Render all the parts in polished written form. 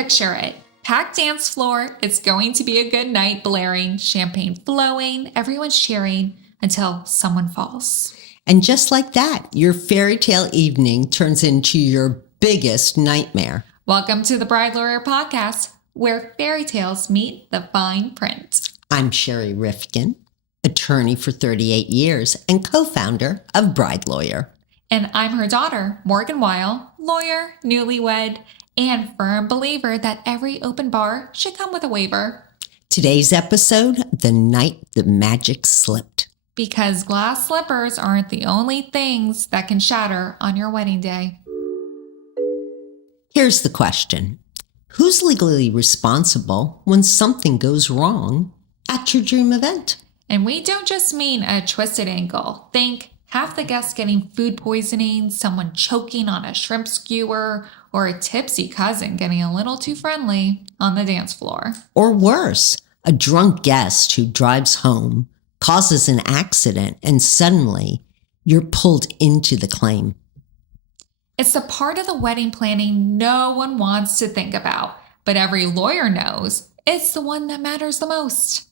Picture it. Packed dance floor. It's going to be a good night, blaring, champagne flowing, everyone's cheering until someone falls. And just like that, your fairy tale evening turns into your biggest nightmare. Welcome to the BrideLawyer Podcast, where fairy tales meet the fine print. I'm Shari Morgan, attorney for 38 years and co-founder of BrideLawyer. And I'm her daughter, Morgan Weil, lawyer, newlywed, and firm believer that every open bar should come with a waiver. Today's episode, The Night the Magic Slipped. Because glass slippers aren't the only things that can shatter on your wedding day. Here's the question. Who's legally responsible when something goes wrong at your dream event? And we don't just mean a twisted ankle. Think half the guests getting food poisoning, someone choking on a shrimp skewer, or a tipsy cousin getting a little too friendly on the dance floor. Or worse, a drunk guest who drives home, causes an accident, and suddenly you're pulled into the claim. It's the part of the wedding planning no one wants to think about, but every lawyer knows it's the one that matters the most.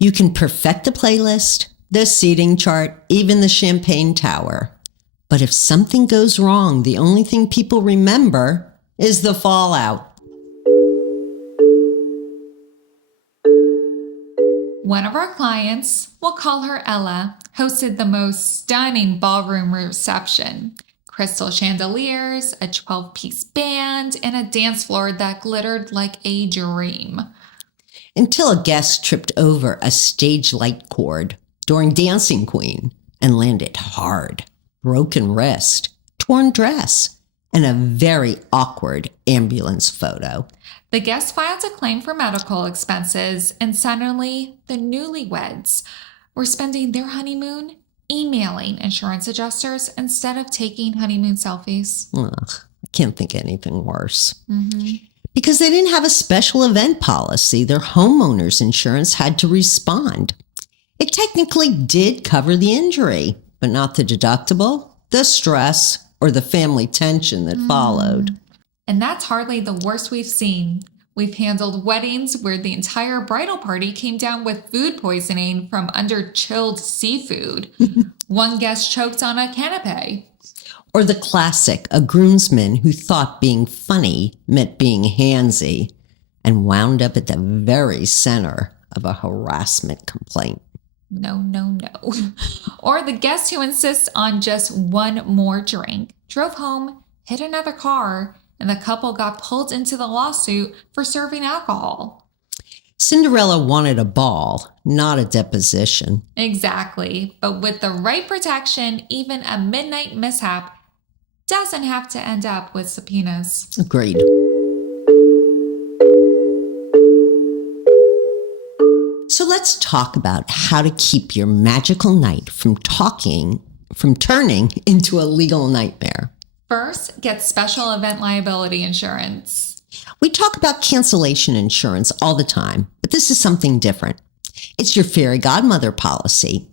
You can perfect the playlist, the seating chart, even the champagne tower. But if something goes wrong, the only thing people remember is the fallout. One of our clients, we'll call her Ella, hosted the most stunning ballroom reception. Crystal chandeliers, a 12-piece band, and a dance floor that glittered like a dream. Until a guest tripped over a stage light cord during Dancing Queen and landed hard. Broken wrist, torn dress, and a very awkward ambulance photo. The guest filed a claim for medical expenses, and suddenly the newlyweds were spending their honeymoon emailing insurance adjusters instead of taking honeymoon selfies. Ugh, I can't think of anything worse. Because they didn't have a special event policy, their homeowner's insurance had to respond. It technically did cover the injury, but not the deductible, the stress, or the family tension that followed. And that's hardly the worst we've seen. We've handled weddings where the entire bridal party came down with food poisoning from under-chilled seafood. One guest choked on a canapé. Or the classic, a groomsman who thought being funny meant being handsy and wound up at the very center of a harassment complaint. No. Or the guest who insists on just one more drink, drove home, hit another car, and the couple got pulled into the lawsuit for serving alcohol. Cinderella wanted a ball, not a deposition. Exactly. But with the right protection, even a midnight mishap doesn't have to end up with subpoenas. Agreed. So let's talk about how to keep your magical night from turning into a legal nightmare. First, get special event liability insurance. We talk about cancellation insurance all the time, but this is something different. It's your fairy godmother policy.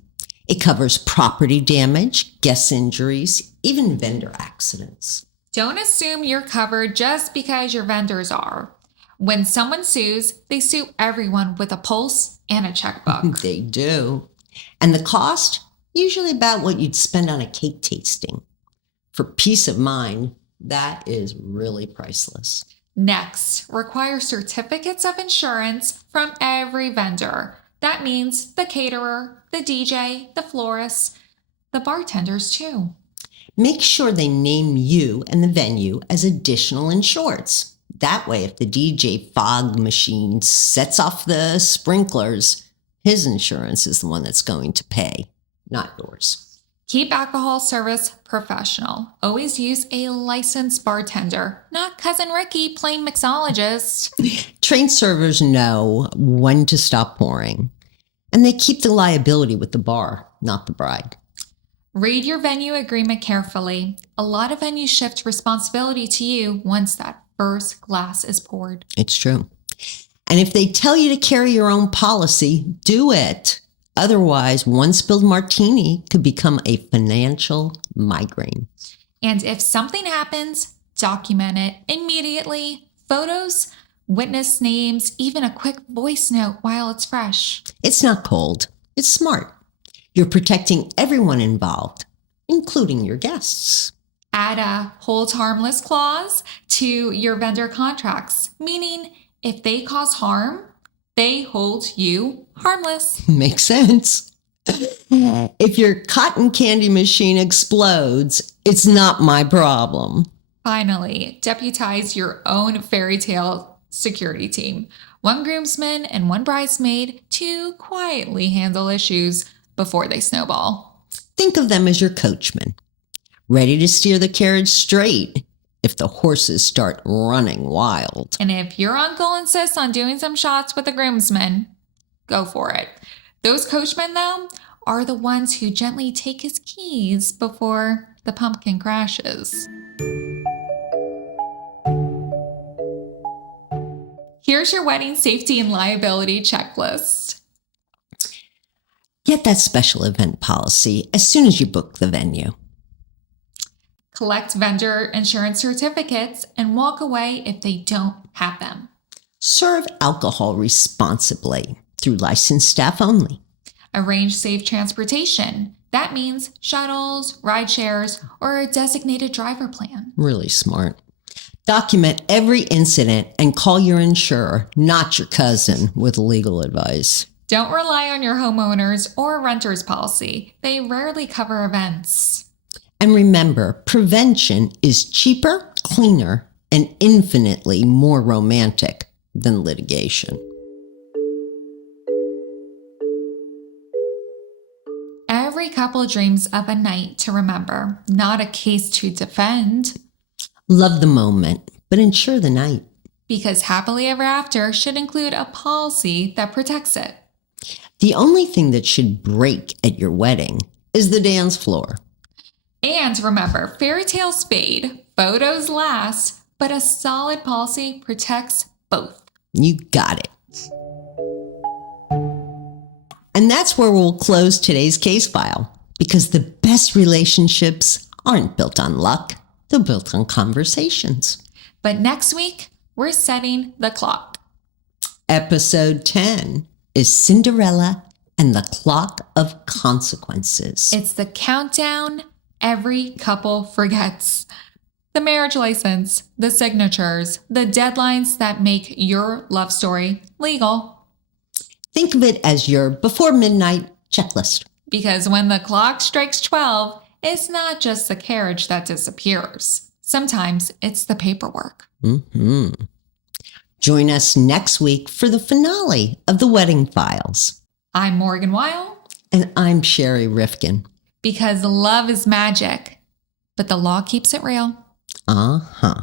It covers property damage, guest injuries, even vendor accidents. Don't assume you're covered just because your vendors are. When someone sues, they sue everyone with a pulse and a checkbook. They do. And the cost? Usually about what you'd spend on a cake tasting. For peace of mind, that is really priceless. Next, require certificates of insurance from every vendor. That means the caterer, the DJ, the florist, the bartenders too. Make sure they name you and the venue as additional insureds. That way, if the DJ fog machine sets off the sprinklers, his insurance is the one that's going to pay, not yours. Keep alcohol service professional. Always use a licensed bartender, not Cousin Ricky playing mixologist. Trained servers know when to stop pouring, and they keep the liability with the bar, not the bride. Read your venue agreement carefully. A lot of venues shift responsibility to you once that first glass is poured. It's true. And if they tell you to carry your own policy, do it. Otherwise, one spilled martini could become a financial migraine. And if something happens, document it immediately. Photos, witness names, even a quick voice note while it's fresh. It's not cold. It's smart. You're protecting everyone involved, including your guests. Add a holds harmless clause to your vendor contracts, meaning if they cause harm, they hold you harmless. Makes sense. If your cotton candy machine explodes, it's not my problem. Finally, deputize your own fairy tale security team. One groomsman and one bridesmaid to quietly handle issues before they snowball. Think of them as your coachmen, ready to steer the carriage straight if the horses start running wild. And if your uncle insists on doing some shots with the groomsmen, go for it. Those coachmen, though, are the ones who gently take his keys before the pumpkin crashes. Here's your wedding safety and liability checklist. Get that special event policy as soon as you book the venue. Collect vendor insurance certificates and walk away if they don't have them. Serve alcohol responsibly through licensed staff only. Arrange safe transportation. That means shuttles, ride shares, or a designated driver plan. Really smart. Document every incident and call your insurer, not your cousin, with legal advice. Don't rely on your homeowner's or renter's policy. They rarely cover events. And remember, prevention is cheaper, cleaner, and infinitely more romantic than litigation. Every couple dreams of a night to remember, not a case to defend. Love the moment, but ensure the night. Because happily ever after should include a policy that protects it. The only thing that should break at your wedding is the dance floor. And remember, fairy tales fade, photos last, but a solid policy protects both. You got it. And that's where we'll close today's case file, because the best relationships aren't built on luck, they're built on conversations. But next week, we're setting the clock. Episode 10 is Cinderella and the Clock of Consequences. It's the countdown every couple forgets. The marriage license, the signatures, the deadlines that make your love story legal. Think of it as your before midnight checklist. Because when the clock strikes 12, it's not just the carriage that disappears. Sometimes it's the paperwork. Join us next week for the finale of the Wedding Files. I'm Morgan Weil. And I'm Shari Rifkin. Because love is magic, but the law keeps it real. Uh-huh.